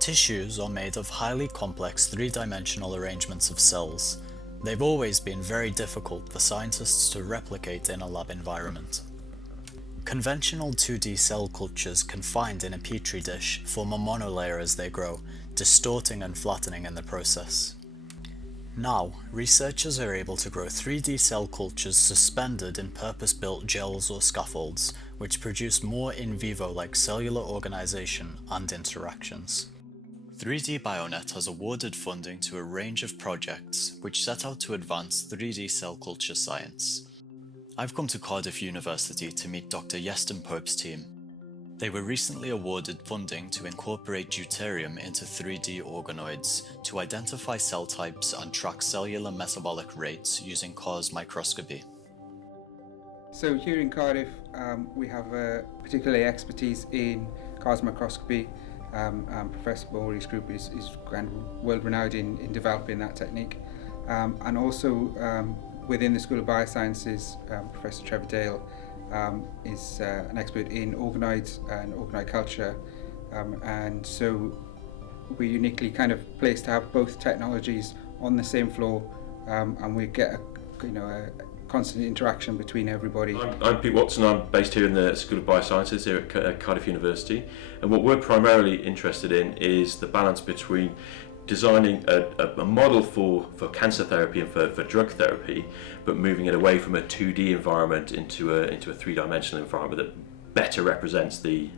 Tissues are made of highly complex three-dimensional arrangements of cells. They've always been very difficult for scientists to replicate in a lab environment. Conventional 2D cell cultures confined in a petri dish form a monolayer as they grow, distorting and flattening in the process. Now, researchers are able to grow 3D cell cultures suspended in purpose-built gels or scaffolds, which produce more in vivo-like cellular organization and interactions. 3D Bionet has awarded funding to a range of projects which set out to advance 3D cell culture science. I've come to Cardiff University to meet Dr. Iestyn Pope's team. They were recently awarded funding to incorporate deuterium into 3D organoids to identify cell types and track cellular metabolic rates using Car's microscopy. So here in Cardiff, we have a particular expertise in Car's microscopy. Professor Bowley's group is world renowned in developing that technique. And also within the School of Biosciences, Professor Trevor Dale is an expert in organoids and organoid culture. And so we're uniquely kind of placed to have both technologies on the same floor, and we get a constant interaction between everybody. I'm Pete Watson. I'm based here in the School of Biosciences here at Cardiff University, and what we're primarily interested in is the balance between designing a model for cancer therapy and for drug therapy, but moving it away from a 2D environment into a three-dimensional environment that better represents the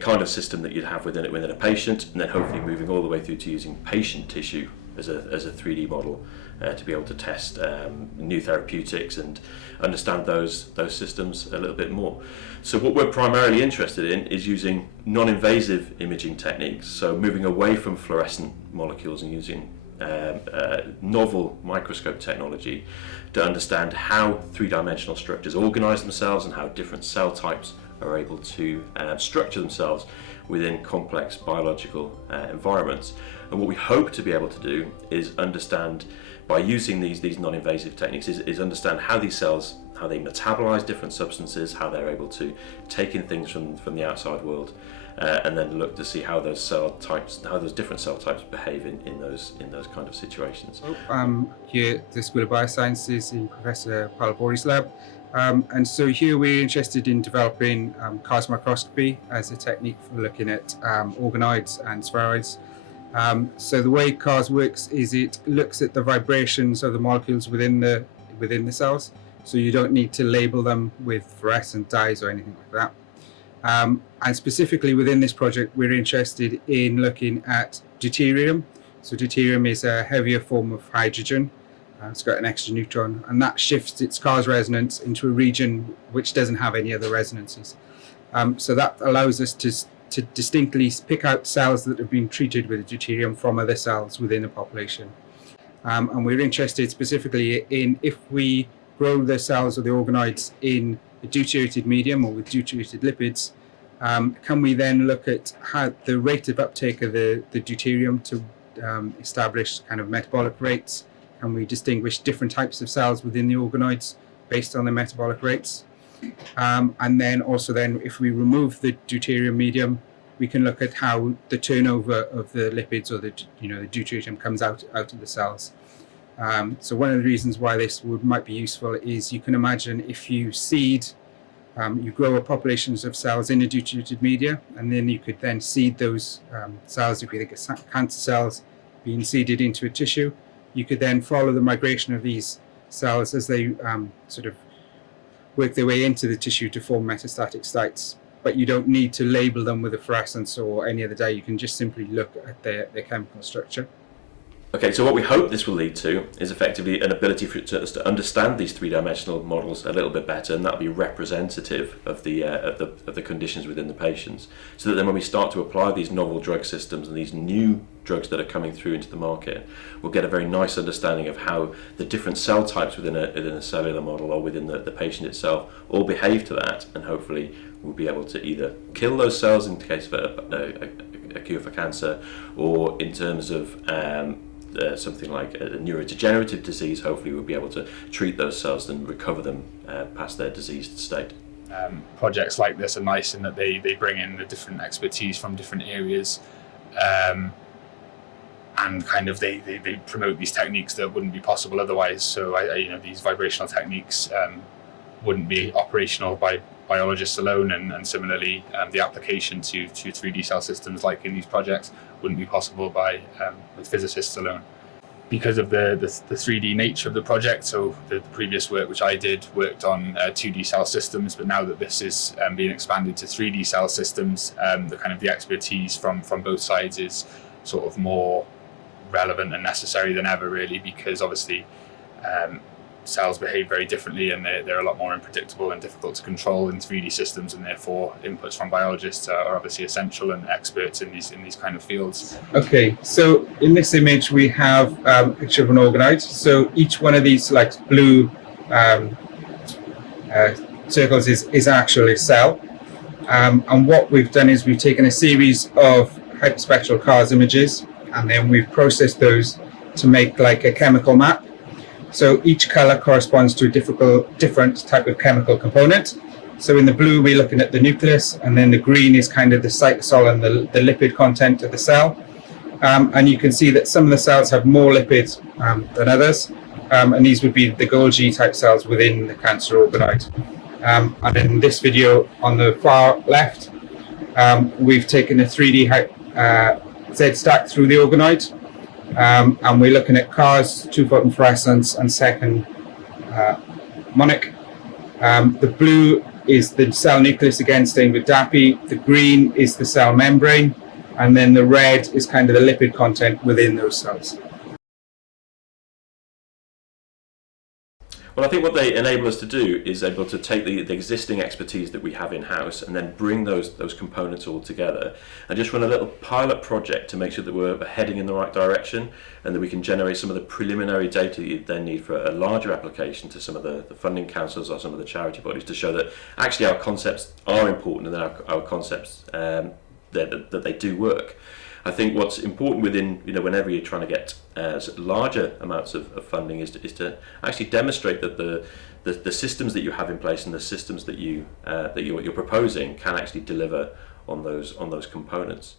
kind of system that you'd have within a patient, and then hopefully moving all the way through to using patient tissue as a 3D model to be able to test new therapeutics and understand those systems a little bit more. So what we're primarily interested in is using non-invasive imaging techniques, so moving away from fluorescent molecules and using novel microscope technology to understand how three-dimensional structures organize themselves and how different cell types are able to structure themselves within complex biological environments. And what we hope to be able to do is understand, by using these non-invasive techniques, is understand how these cells, how they metabolize different substances, how they're able to take in things from the outside world, and then look to see how those different cell types behave in those kind of situations. Here at the School of Biosciences in Professor Bowley's lab. And so here we're interested in developing Car's microscopy as a technique for looking at organoids and spheroids. So the way Car's works is it looks at the vibrations of the molecules within the cells. So you don't need to label them with fluorescent dyes or anything like that. And specifically within this project, we're interested in looking at deuterium. So deuterium is a heavier form of hydrogen. It's got an extra neutron, and that shifts its Car's resonance into a region which doesn't have any other resonances. So that allows us to distinctly pick out cells that have been treated with deuterium from other cells within a population. And we're interested specifically in, if we grow the cells or the organoids in a deuterated medium or with deuterated lipids, can we then look at how the rate of uptake of the deuterium to establish kind of metabolic rates? Can we distinguish different types of cells within the organoids based on their metabolic rates? And then also if we remove the deuterium medium, we can look at how the turnover of the lipids or the deuterium comes out of the cells. So one of the reasons why this might be useful is, you can imagine if you you grow populations of cells in a deuterated media, and then you could then seed those cells, if we think of cancer cells being seeded into a tissue, you could then follow the migration of these cells as they sort of work their way into the tissue to form metastatic sites. But you don't need to label them with a fluorescence or any other dye. You can just simply look at their chemical structure. Okay, so what we hope this will lead to is effectively an ability for us to understand these three-dimensional models a little bit better, and that'll be representative of the conditions within the patients, so that then when we start to apply these novel drug systems and these new drugs that are coming through into the market, we'll get a very nice understanding of how the different cell types within a cellular model or within the patient itself all behave to that, and hopefully we'll be able to either kill those cells in the case of a cure for cancer, or in terms of something like a neurodegenerative disease, hopefully we'll be able to treat those cells and recover them past their diseased state. projects like this are nice in that they bring in the different expertise from different areas, and kind of they promote these techniques that wouldn't be possible otherwise. So these vibrational techniques wouldn't be operational by biologists alone, and similarly the application to 3D cell systems like in these projects wouldn't be possible with physicists alone. Because of the 3D nature of the project, so the previous work which I did worked on 2D cell systems, but now that this is being expanded to 3D cell systems, the expertise from both sides is sort of more relevant and necessary than ever, really, because obviously cells behave very differently, and they're a lot more unpredictable and difficult to control in 3D systems, and therefore inputs from biologists are obviously essential and experts in these kind of fields. Okay, so in this image we have a picture of an organoid. So each one of these like blue circles is actually a cell, and what we've done is we've taken a series of hyperspectral CARS images, and then we've processed those to make like a chemical map. So each color corresponds to a different type of chemical component. So in the blue, we're looking at the nucleus, and then the green is kind of the cytosol and the lipid content of the cell. And you can see that some of the cells have more lipids than others, and these would be the Golgi type cells within the cancer organoid. And in this video on the far left, we've taken a 3D Z-stack through the organoid. And we're looking at CARS, two-photon fluorescence, and second monic. The blue is the cell nucleus, again stained with DAPI. The green is the cell membrane, and then the red is kind of the lipid content within those cells. Well, I think what they enable us to do is able to take the existing expertise that we have in-house and then bring those components all together and just run a little pilot project to make sure that we're heading in the right direction, and that we can generate some of the preliminary data that you then need for a larger application to some of the funding councils or some of the charity bodies, to show that actually our concepts are important and that our concepts that they do work. I think what's important within, whenever you're trying to get larger amounts of funding is to actually demonstrate that the systems that you have in place and the systems that you're proposing can actually deliver on those components.